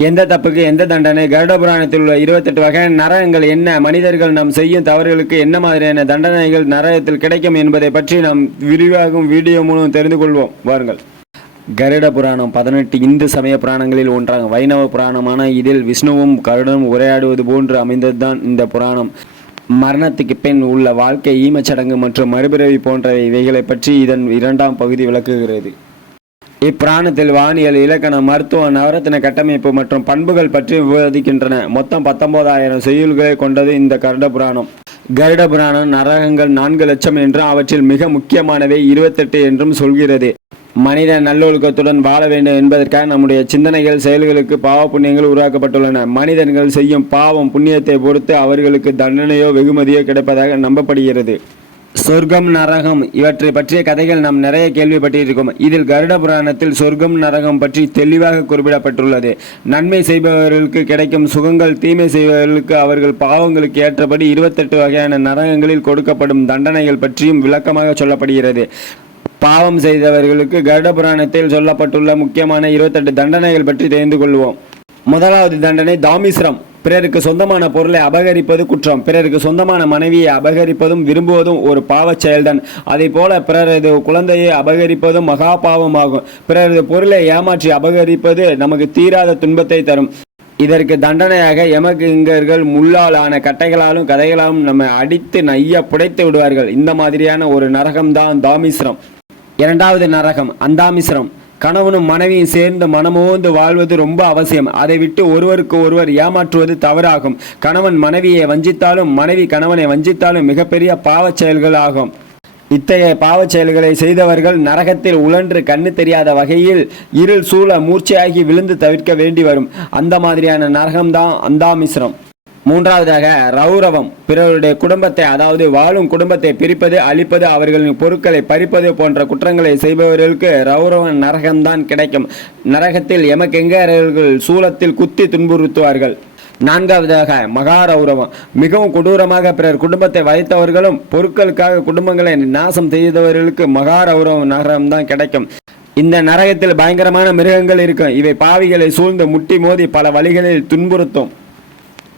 எந்த தப்புக்கு எந்த தண்டனை? கருட புராணத்தில் உள்ள 28 வகையான நரகங்கள் என்ன? மனிதர்கள் நாம் செய்யும் தவறுகளுக்கு என்ன மாதிரியான தண்டனைகள் நரகத்தில் கிடைக்கும் என்பதை பற்றி நாம் விரிவாகும் வீடியோ மூலம் தெரிந்து கொள்வோம். வாருங்கள். கருட புராணம் 18 இந்து சமய புராணங்களில் ஒன்றாகும். வைணவ புராணமான இதில் விஷ்ணுவும் கருடனும் உரையாடுவது போன்று அமைந்ததுதான் இந்த புராணம். மரணத்துக்கு பின் உள்ள வாழ்க்கை, ஈமச்சடங்கு மற்றும் மறுபிறவி போன்றவை இவைகளை பற்றி இதன் 2ஆம் பகுதி விளக்குகிறது. இப்பிராணத்தில் வானியல், இலக்கணம், மருத்துவ, நவரத்தின கட்டமைப்பு மற்றும் பண்புகள் பற்றி விவாதிக்கின்றன. மொத்தம் 19,000 செய்யுள்களை கொண்டது இந்த கருட புராணம். கருட புராணம் நரகங்கள் 4 லட்சம் என்றும் அவற்றில் மிக முக்கியமானவை 28 என்றும் சொல்கிறது. மனிதன் நல்லொழுக்கத்துடன் வாழ வேண்டும் என்பதற்காக நம்முடைய சிந்தனைகள், செயல்களுக்கு பாவ புண்ணியங்கள் உருவாக்கப்பட்டுள்ளன. மனிதர்கள் செய்யும் பாவம் புண்ணியத்தை பொறுத்து அவர்களுக்கு தண்டனையோ வெகுமதியோ கிடைப்பதாக நம்பப்படுகிறது. சொர்க்கம், நரகம் இவற்றை பற்றிய கதைகள் நாம் நிறைய கேள்விப்பட்டிருக்கோம். இதில் கருட புராணத்தில் சொர்க்கம், நரகம் பற்றி தெளிவாக குறிப்பிடப்பட்டுள்ளது. நன்மை செய்பவர்களுக்கு கிடைக்கும் சுகங்கள், தீமை செய்பவர்களுக்கு அவர்கள் பாவங்களுக்கு ஏற்றபடி 28 வகையான நரகங்களில் கொடுக்கப்படும் தண்டனைகள் பற்றியும் விளக்கமாக சொல்லப்படுகிறது. பாவம் செய்தவர்களுக்கு கருட புராணத்தில் சொல்லப்பட்டுள்ள முக்கியமான 28 தண்டனைகள் பற்றி தெரிந்து கொள்வோம். முதலாவது தண்டனை தாமிஸ்ரம். பிறருக்கு சொந்தமான பொருளை அபகரிப்பது குற்றம். பிறருக்கு சொந்தமான மனைவியை அபகரிப்பதும் விரும்புவதும் ஒரு பாவச் செயல்தான். அதே போல பிறரது குழந்தையை அபகரிப்பதும் மகா பாவமாகும். பிறரது பொருளை ஏமாற்றி அபகரிப்பது நமக்கு தீராத துன்பத்தை தரும். இதற்கு தண்டனையாக யமகிங்கர்கள் முள்ளாலான கட்டைகளாலும் கதைகளாலும் நம்மை அடித்து நைய புடைத்து விடுவார்கள். இந்த மாதிரியான ஒரு நரகம்தான் தாமிஸ்ரம். 2வது நரகம் அந்தாமிஸ்ரம். கணவனும் மனைவியும் சேர்ந்து மனமோந்து வாழ்வது ரொம்ப அவசியம். அதை விட்டு ஒருவருக்கு ஒருவர் ஏமாற்றுவது தவறாகும். கணவன் மனைவியை வஞ்சித்தாலும் மனைவி கணவனை வஞ்சித்தாலும் மிகப்பெரிய பாவச் செயல்கள் ஆகும். இத்தகைய பாவச் செயல்களை செய்தவர்கள் நரகத்தில் உழன்று கண்ணு தெரியாத வகையில் இருள் சூழ மூர்ச்சையாகி விழுந்து தவிர்க்க வேண்டி வரும். அந்த மாதிரியான நரகம்தான் அந்தாமிஸ்ரம். 3வதாக ரௌரவம். பிறருடைய குடும்பத்தை, அதாவது வாழும் குடும்பத்தை பிரிப்பது, அழிப்பது, அவர்களின் பொருட்களை பறிப்பது போன்ற குற்றங்களை செய்பவர்களுக்கு ரௌரவ நரகம்தான் கிடைக்கும். நரகத்தில் யமகிங்கர்கள் சூலத்தில் குத்தி துன்புறுத்துவார்கள். 4வதாக மகாரௌரவம். மிகவும் கொடூரமாக பிறர் குடும்பத்தை வதைத்தவர்களும் பொருட்களுக்காக குடும்பங்களை நாசம் செய்தவர்களுக்கு மகாரௌரவ நரகம்தான் கிடைக்கும். இந்த நரகத்தில் பயங்கரமான மிருகங்கள் இருக்கும். இவை பாவிகளை சூழ்ந்து முட்டி மோதி பல வழிகளில் துன்புறுத்தும்.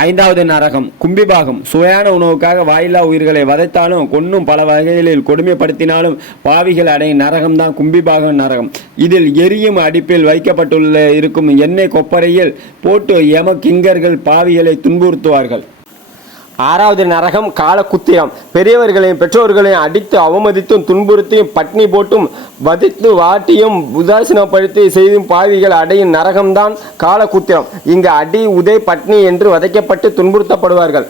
5வது நரகம் கும்பிபாகம். சுவையான உணவுக்காக வாயில்லா உயிர்களை வதைத்தாலும் கொன்னும் பல வகைகளில் கொடுமைப்படுத்தினாலும் பாவிகள் அடையும் நரகம்தான் கும்பிபாகம் நரகம். இதில் எரியும் அடுப்பில் வைக்கப்பட்டுள்ள இருக்கும் எண்ணெய் கொப்பரையில் போட்டு யமகிங்கர்கள் பாவிகளை துன்புறுத்துவார்கள். 6வது நரகம் காலகுத்திரம். பெரியவர்களையும் பெற்றோர்களையும் அடித்து அவமதித்தும் துன்புறுத்தியும் பட்னி போட்டும் வதித்து வாட்டியும் உதாசீனப்படுத்தி செய்தும் பாவிகள் அடையும் நரகம்தான் காலகுத்திரம். இங்கு அடி, உதை, பட்னி என்று வதைக்கப்பட்டு துன்புறுத்தப்படுவார்கள்.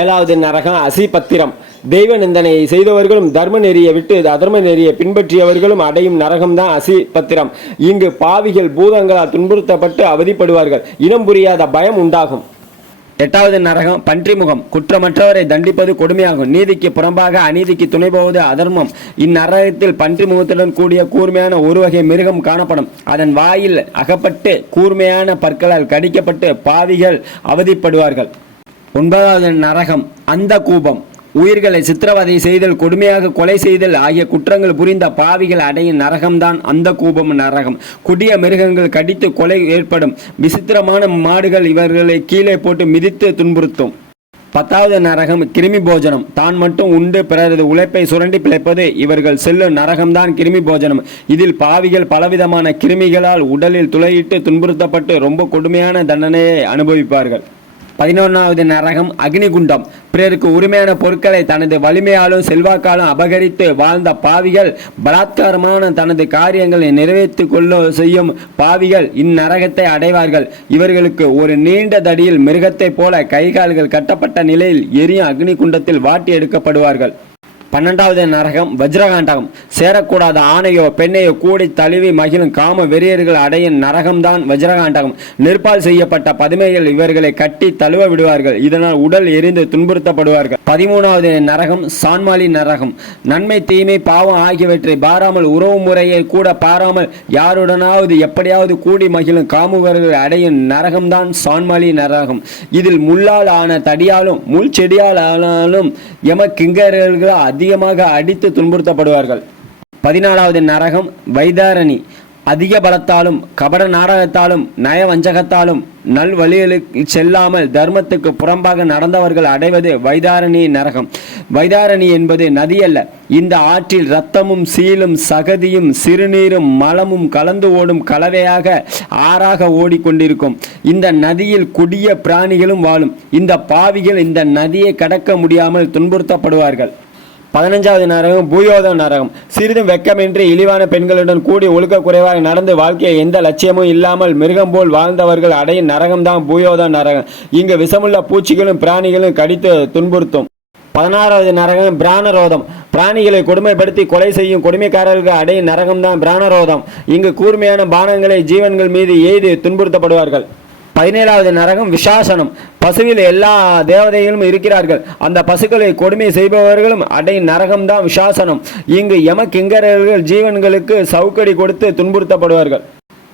7வது நரகம் அசிபத்திரம். தெய்வ நிந்தனையை செய்தவர்களும் தர்ம நெறியை விட்டு அதர்ம நெறியை பின்பற்றியவர்களும் அடையும் நரகம்தான் அசிபத்திரம். இங்கு பாவிகள் பூதங்களால் துன்புறுத்தப்பட்டு அவதிப்படுவார்கள். இனம் புரியாத பயம் உண்டாகும். 8வது நரகம் பன்றிமுகம். குற்றமற்றவரை தண்டிப்பது கொடுமையாகும். நீதிக்கு புறம்பாக அநீதிக்கு துணை போவது அதர்மம். இந்நரகத்தில் பன்றிமுகத்துடன் கூடிய கூர்மையான ஒரு வகை மிருகம் காணப்படும். அதன் வாயில் அகப்பட்டு கூர்மையான பற்களால் கடிக்கப்பட்டு பாவிகள் அவதிப்படுவார்கள். 9வது நரகம் அந்த கூபம். உயிர்களை சித்திரவதை செய்தல், கொடுமையாக கொலை செய்தல் ஆகிய குற்றங்கள் புரிந்த பாவிகள் அடையும் நரகம்தான் அந்த கூபம் நரகம். கொடிய மிருகங்கள் கடித்து கொலை ஏற்படும். விசித்திரமான மாடுகள் இவர்களை கீழே போட்டு மிதித்து துன்புறுத்தும். 10வது நரகம் கிருமி போஜனம். தான் மட்டும் உண்டு பிறரது உழைப்பை சுரண்டி பிழைப்பது இவர்கள் செல்லும் நரகம்தான் கிருமி போஜனம். இதில் பாவிகள் பலவிதமான கிருமிகளால் உடலில் துளையிட்டு துன்புறுத்தப்பட்டு ரொம்ப கொடுமையான தண்டனையை அனுபவிப்பார்கள். 11வது நரகம் அக்னிகுண்டம். பிறருக்கு உரிமையான பொருட்களை தனது வலிமையாலும் செல்வாக்காலும் அபகரித்து வாழ்ந்த பாவிகள், பலாத்காரமான தனது காரியங்களை நிறைவேற்றிக் கொள்ள செய்யும் பாவிகள் இந்நரகத்தை அடைவார்கள். இவர்களுக்கு ஒரு நீண்ட தடியில் மிருகத்தை போல கைகால்கள் கட்டப்பட்ட நிலையில் எரியும் அக்னிகுண்டத்தில் வாட்டி எடுக்கப்படுவார்கள். 12வது நரகம் வஜ்ரகாண்டகம். சேரக்கூடாத ஆணையோ பெண்ணையோ கூடி தழுவி மகிழும் காம வெறியர்கள் அடையும் நரகம்தான் வஜ்ரகாண்டகம். நெருப்பால் செய்யப்பட்ட பதுமைகள் இவர்களை கட்டி தழுவ விடுவார்கள். இதனால் உடல் எரிந்து துன்புறுத்தப்படுவார்கள். 13வது நரகம் சான்மாலி நரகம். நன்மை, தீமை, பாவம் ஆகியவற்றை பாராமல், உறவு முறையை கூட பாராமல் யாருடனாவது எப்படியாவது கூடி மகிழும் காமுகர்கள் அடையும் நரகம்தான் சான்மாலி நரகம். இதில் முள்ளால் ஆன தடியாலும் முள் செடியால் ஆனாலும் யமகிங்கர்கள் அதிகமாக அடித்து துன்புறுத்தப்படுவார்கள். 14வது நரகம் வைதாரணி. அதிக பலத்தாலும் கபட நாடகத்தாலும் நயவஞ்சகத்தாலும் நல்வழிகளுக்கு செல்லாமல் தர்மத்துக்கு புறம்பாக நடந்தவர்கள் அடைவது வைதாரணி நரகம். வைதாரணி என்பது நதி அல்ல. இந்த ஆற்றில் இரத்தமும் சீலும் சகதியும் சிறுநீரும் மலமும் கலந்து ஓடும் கலவையாக ஆறாக ஓடிக்கொண்டிருக்கும். இந்த நதியில் கொடிய பிராணிகளும் வாழும். இந்த பாவிகள் இந்த நதியை கடக்க முடியாமல் துன்புறுத்தப்படுவார்கள். 15வது நரகம் பூயோத நரகம். சிறிதும் வெக்கமின்றி இழிவான பெண்களுடன் கூடி ஒழுக்க குறைவாக நடந்து வாழ்க்கையை எந்த லட்சியமும் இல்லாமல் மிருகம் போல் வாழ்ந்தவர்கள் அடையும் நரகம்தான் பூயோத நரகம். இங்கு விஷமுள்ள பூச்சிகளும் பிராணிகளும் கடித்து துன்புறுத்தும். 16வது நரகம் பிராணரோதம். பிராணிகளை கொடுமைப்படுத்தி கொலை செய்யும் கொடுமைக்காரர்கள் அடையும் நரகம்தான் பிராணரோதம். இங்கு கூர்மையான பானங்களை ஜீவன்கள் மீது எய்து துன்புறுத்தப்படுவார்கள். 17வது நரகம் விஷாசனம். பசுவில் எல்லா தேவதைகளும் இருக்கிறார்கள். அந்த பசுக்களை கொடுமை செய்பவர்களும் அடையும் நரகம்தான் விஷாசனம். இங்கு யம கிங்கரர்கள் ஜீவன்களுக்கு சவுக்கடி கொடுத்து துன்புறுத்தப்படுவார்கள்.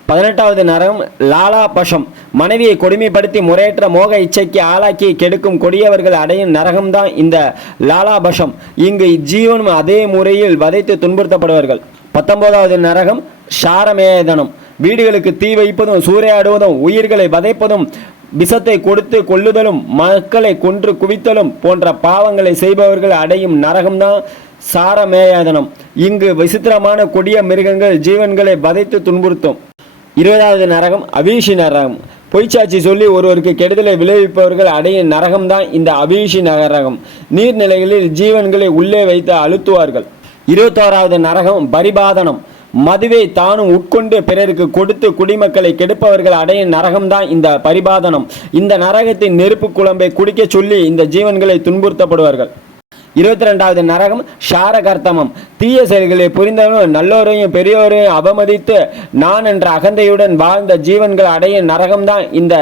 18வது நரகம் லாலாபஷம். மனைவியை கொடுமைப்படுத்தி முறையற்ற மோக இச்சைக்கு ஆளாக்கி கெடுக்கும் கொடியவர்கள் அடையும் நரகம்தான் இந்த லாலாபஷம். இங்கு ஜீவனும் அதே முறையில் வதைத்து துன்புறுத்தப்படுவார்கள். 19வது நரகம் ஷாரமேதனம். வீடுகளுக்கு தீ வைப்பதும் சூறையாடுவதும் உயிர்களை வதைப்பதும் விஷத்தை கொடுத்து கொள்ளுதலும் மக்களை கொன்று குவித்தலும் போன்ற பாவங்களை செய்பவர்கள் அடையும் நரகம்தான் சாரமேயாதனம். இங்கு விசித்திரமான கொடிய மிருகங்கள் ஜீவன்களை வதைத்து துன்புறுத்தும். 20வது நரகம் அபீஷி நரகம். பொய்ச்சாட்சி சொல்லி ஒருவருக்கு கெடுதலை விளைவிப்பவர்கள் அடையும் நரகம்தான் இந்த அபீஷி நரகம். நீர்நிலைகளில் ஜீவன்களை உள்ளே வைத்து அழுத்துவார்கள். 21வது நரகம் பரிபாதனம். மதுவை தானும் உட்கொண்டு பிறருக்கு கொடுத்து குடிமக்களை கெடுப்பவர்கள் அடையும் நரகம்தான் இந்த பரிபாதனம். இந்த நரகத்தின் நெருப்பு குழம்பை குடிக்க சொல்லி இந்த ஜீவன்களை துன்புறுத்தப்படுவார்கள். 22வது நரகம் ஷாரகர்த்தமம். தீய செயல்களை புரிந்தவனும் நல்லோரையும் பெரியோரையும் அவமதித்து நான் என்ற அகந்தையுடன் வாழ்ந்த ஜீவன்கள் அடையும் நரகம்தான் இந்த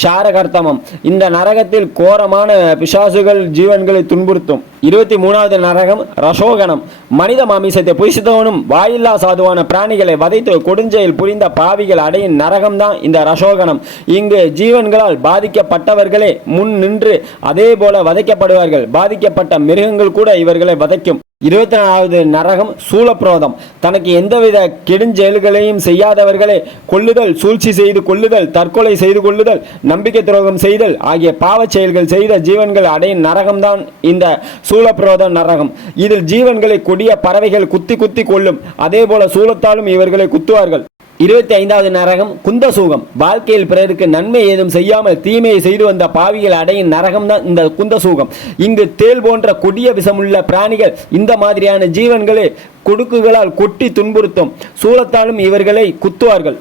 ஷாரகர்த்தமம். இந்த நரகத்தில் கோரமான பிசாசுகள் ஜீவன்களை துன்புறுத்தும். 23வது நரகம் ரசோகணம். மனித மாமிசத்தை புசித்தவனும் வாயில்லா சாதுவான பிராணிகளை வதைத்து கொடுஞ்செயல் புரிந்த பாவிகள் அடையும் நரகம்தான் இந்த ரசோகணம். இங்கு ஜீவன்களால் பாதிக்கப்பட்டவர்களே முன் நின்று அதே போல வதைக்கப்படுவார்கள். பாதிக்கப்பட்ட மிருகங்கள் கூட இவர்களை வதைக்கும். 24வது நரகம் சூலப்ரோதம். தனக்கு எந்தவித கெடுஞ்செயல்களையும் செய்யாதவர்களை கொல்லுதல், சூழ்ச்சி செய்து கொள்ளுதல், தற்கொலை செய்து கொள்ளுதல், நம்பிக்கை துரோகம் செய்தல் ஆகிய பாவச் செயல்கள் செய்த ஜீவன்கள் அடையும் நரகம்தான் இந்த சூலப்ரோத நரகம். இதில் ஜீவன்களை கொடிய பறவைகள் குத்தி குத்தி கொள்ளும். அதே போல சூலத்தாலும் இவர்களை குத்துவார்கள். 25வது நரகம் குந்தசூகம். வாழ்க்கையில் பிறருக்கு நன்மை ஏதும் செய்யாமல் தீமையை செய்து வந்த பாவிகள் அடையும் நரகம்தான் இந்த குந்தசூகம். இங்கு தேல் போன்ற கொடிய விஷமுள்ள பிராணிகள் இந்த மாதிரியான ஜீவன்களை கொடுக்குகளால் கொட்டி துன்புறுத்தும். சூலத்தாலும் இவர்களை குத்துவார்கள்.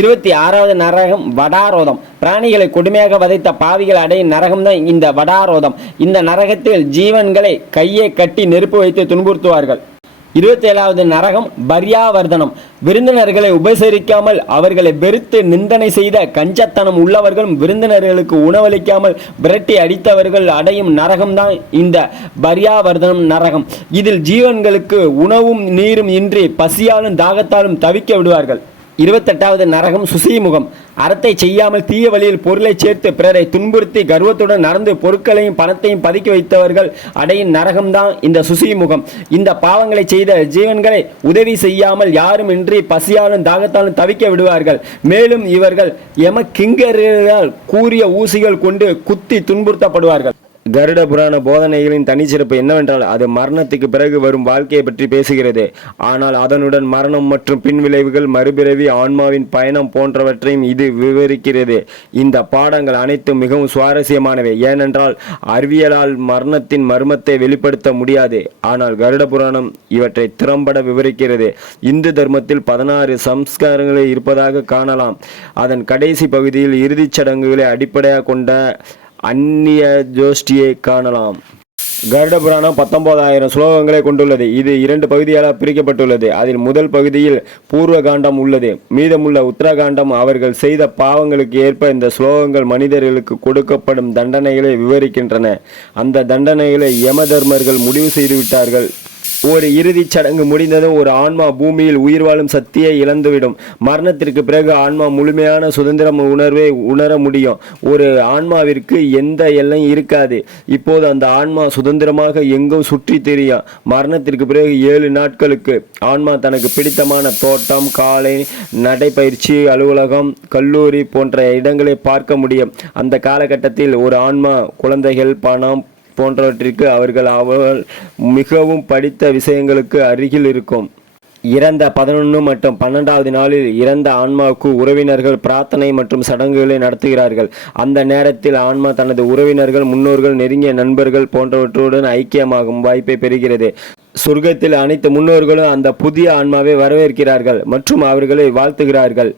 26வது நரகம் வடாரோதம். பிராணிகளை கொடுமையாக வதைத்த பாவிகள் அடையும் நரகம்தான் இந்த வடாரோதம். இந்த நரகத்தில் ஜீவன்களை கையை கட்டி நெருப்பு வைத்து துன்புறுத்துவார்கள். 27வது நரகம் பர்யாவர்தனம். விருந்தினர்களை உபசரிக்காமல் அவர்களை வெறுத்து நிந்தனை செய்த கஞ்சத்தனம் உள்ளவர்களும் விருந்தினர்களுக்கு உணவளிக்காமல் விரட்டி அடித்தவர்கள் அடையும் நரகம்தான் இந்த பர்யாவர்தனம் நரகம். இதில் ஜீவன்களுக்கு உணவும் நீரும் இன்றி பசியாலும் தாகத்தாலும் தவிக்க விடுவார்கள். 28வது நரகம் சுசீமுகம். அறத்தை செய்யாமல் தீய வழியில் பொருளை சேர்த்து பிறரை துன்புறுத்தி கர்வத்துடன் நடந்து பொருட்களையும் பணத்தையும் பதுக்கி வைத்தவர்கள் அடையும் நரகம்தான் இந்த சுசீமுகம். இந்த பாவங்களை செய்த ஜீவன்களை உதவி செய்யாமல் யாரும் இன்றி பசியாலும் தாகத்தாலும் தவிக்க விடுவார்கள். மேலும் இவர்கள் யம கிங்கர்களால் கூறிய ஊசிகள் கொண்டு குத்தி துன்புறுத்தப்படுவார்கள். கருட புராண போதனைகளின் தனிச்சிறப்பு என்னவென்றால் அது மரணத்துக்கு பிறகு வரும் வாழ்க்கையை பற்றி பேசுகிறது. ஆனால் அதனுடன் மரணம் மற்றும் பின்விளைவுகள், மறுபிறவி, ஆன்மாவின் பயணம் போன்றவற்றையும் இது விவரிக்கிறது. இந்த பாடங்கள் அனைத்தும் மிகவும் சுவாரஸ்யமானவை. ஏனென்றால் அறிவியலால் மரணத்தின் மர்மத்தை வெளிப்படுத்த முடியாது. ஆனால் கருட புராணம் இவற்றை திறம்பட விவரிக்கிறது. இந்து தர்மத்தில் 16 சம்ஸ்காரங்கள் இருப்பதாக காணலாம். அதன் கடைசி பகுதியில் இறுதிச் சடங்குகளை அடிப்படையாக கொண்ட அந்நிய ஜோஷ்டியை காணலாம். கருட புராணம் 19,000 ஸ்லோகங்களை கொண்டுள்ளது. இது 2 பகுதிகளாக பிரிக்கப்பட்டுள்ளது. அதில் முதல் பகுதியில் பூர்வ காண்டம் உள்ளது. மீதமுள்ள உத்தரகாண்டம் அவர்கள் செய்த பாவங்களுக்கு ஏற்ப இந்த ஸ்லோகங்கள் மனிதர்களுக்கு கொடுக்கப்படும் தண்டனைகளை விவரிக்கின்றன. அந்த தண்டனைகளை யம தர்மர்கள் முடிவு செய்து விட்டார்கள். ஒரு இறுதிச் சடங்கு முடிந்ததும் ஒரு ஆன்மா பூமியில் உயிர் வாழும் சக்தியை இழந்துவிடும். மரணத்திற்கு பிறகு ஆன்மா முழுமையான சுதந்திரம் உணர்வை உணர முடியும். ஒரு ஆன்மாவிற்கு எந்த எல்லையும் இருக்காது. இப்போது அந்த ஆன்மா சுதந்திரமாக எங்கும் சுற்றி திரியும். மரணத்திற்கு பிறகு 7 நாட்களுக்கு ஆன்மா தனக்கு பிடித்தமான தோட்டம், காலை நடைபயிற்சி, அலுவலகம், கல்லூரி போன்ற இடங்களை பார்க்க முடியும். அந்த காலகட்டத்தில் ஒரு ஆன்மா குழந்தைகள், பணம் போன்றவற்றிற்கு அவர்கள் மிகவும் படித்த விஷயங்களுக்கு அருகில் இருக்கும். இறந்த 11 மற்றும் 12வது நாளில் இறந்த ஆன்மாவுக்கு உறவினர்கள் பிரார்த்தனை மற்றும் சடங்குகளை நடத்துகிறார்கள். அந்த நேரத்தில் ஆன்மா தனது உறவினர்கள், முன்னோர்கள், நெருங்கிய நண்பர்கள் போன்றவற்றுடன் ஐக்கியமாகும் வாய்ப்பை பெறுகிறது. சொர்க்கத்தில் அனைத்து முன்னோர்களும் அந்த புதிய ஆன்மாவை வரவேற்கிறார்கள் மற்றும் அவர்களை வாழ்த்துகிறார்கள்.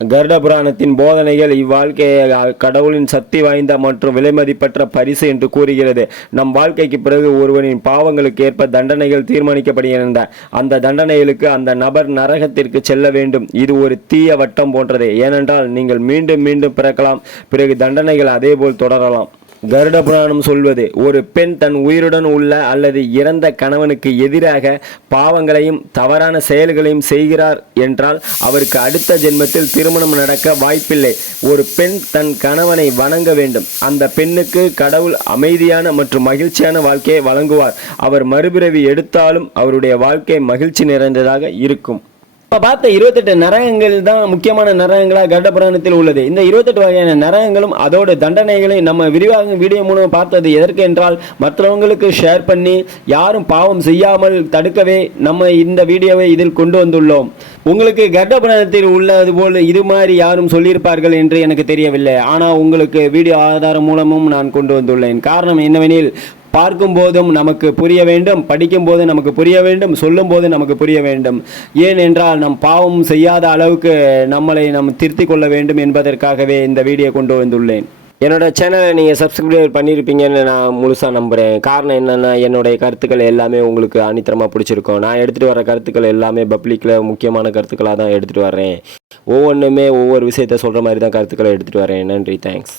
கருட புராணத்தின் போதனைகள் இவ்வாழ்க்கையை கடவுளின் சக்தி வாய்ந்த மற்றும் விலைமதிப்பற்ற பரிசு என்று கூறுகிறது. நம் வாழ்க்கைக்கு பிறகு ஒருவனின் பாவங்களுக்கு ஏற்ப தண்டனைகள் தீர்மானிக்கப்படுகின்றன. அந்த தண்டனைகளுக்கு அந்த நபர் நரகத்திற்கு செல்ல வேண்டும். இது ஒரு தீய வட்டம் போன்றது. ஏனென்றால் நீங்கள் மீண்டும் மீண்டும் பிறக்கலாம், பிறகு தண்டனைகள் அதேபோல் தொடரலாம். கருட புராணம் சொல்வது, ஒரு பெண் தன் உயிருடன் உள்ள அல்லது இறந்த கணவனுக்கு எதிராக பாவங்களையும் தவறான செயல்களையும் செய்கிறார் என்றால் அவருக்கு அடுத்த ஜென்மத்தில் திருமணம் நடக்க வாய்ப்பில்லை. ஒரு பெண் தன் கணவனை வணங்க வேண்டும். அந்த பெண்ணுக்கு கடவுள் அமைதியான மற்றும் மகிழ்ச்சியான வாழ்க்கையை வழங்குவார். அவர் மறுபிறவி எடுத்தாலும் அவருடைய வாழ்க்கை மகிழ்ச்சி நிறைந்ததாக இருக்கும். இப்போ பார்த்த 28 நரகங்கள் தான் முக்கியமான நரகங்களாக கருட புராணத்தில் உள்ளது. இந்த 28 வகையான நரகங்களும் அதோட தண்டனைகளையும் நம்ம விரிவாக வீடியோ மூலம் பார்த்தது எதற்கு என்றால் மற்றவங்களுக்கு ஷேர் பண்ணி யாரும் பாவம் செய்யாமல் தடுக்கவே நம்ம இந்த வீடியோவை இதில் கொண்டு வந்துள்ளோம். உங்களுக்கு கருட புராணத்தில் உள்ளது போல் இது மாதிரி யாரும் சொல்லியிருப்பார்கள் என்று எனக்கு தெரியவில்லை. ஆனால் உங்களுக்கு வீடியோ ஆதாரம் மூலமும் நான் கொண்டு வந்துள்ளேன். காரணம் என்னவெனில், பார்க்கும் போதும் நமக்கு புரிய வேண்டும், படிக்கும் போது நமக்கு புரிய வேண்டும், சொல்லும் போது நமக்கு புரிய வேண்டும். ஏனென்றால் நம் பாவம் செய்யாத அளவுக்கு நம்மளை திருத்திக் கொள்ள வேண்டும் என்பதற்காகவே இந்த வீடியோ கொண்டு வந்துள்ளேன். என்னோட சேனலை நீங்கள் சப்ஸ்கிரைப் பண்ணியிருப்பீங்கன்னு நான் முழுசாக நம்புகிறேன். காரணம் என்னென்னா, என்னுடைய கருத்துக்கள் எல்லாமே உங்களுக்கு அனித்தரமாக பிடிச்சிருக்கும். நான் எடுத்துகிட்டு வர கருத்துக்கள் எல்லாமே பப்ளிக்கில் முக்கியமான கருத்துக்களாக தான் எடுத்துகிட்டு வரேன். ஒவ்வொன்றுமே ஒவ்வொரு விஷயத்த சொல்கிற மாதிரி தான் கருத்துக்களை எடுத்துகிட்டு வரேன். நன்றி, தேங்க்ஸ்.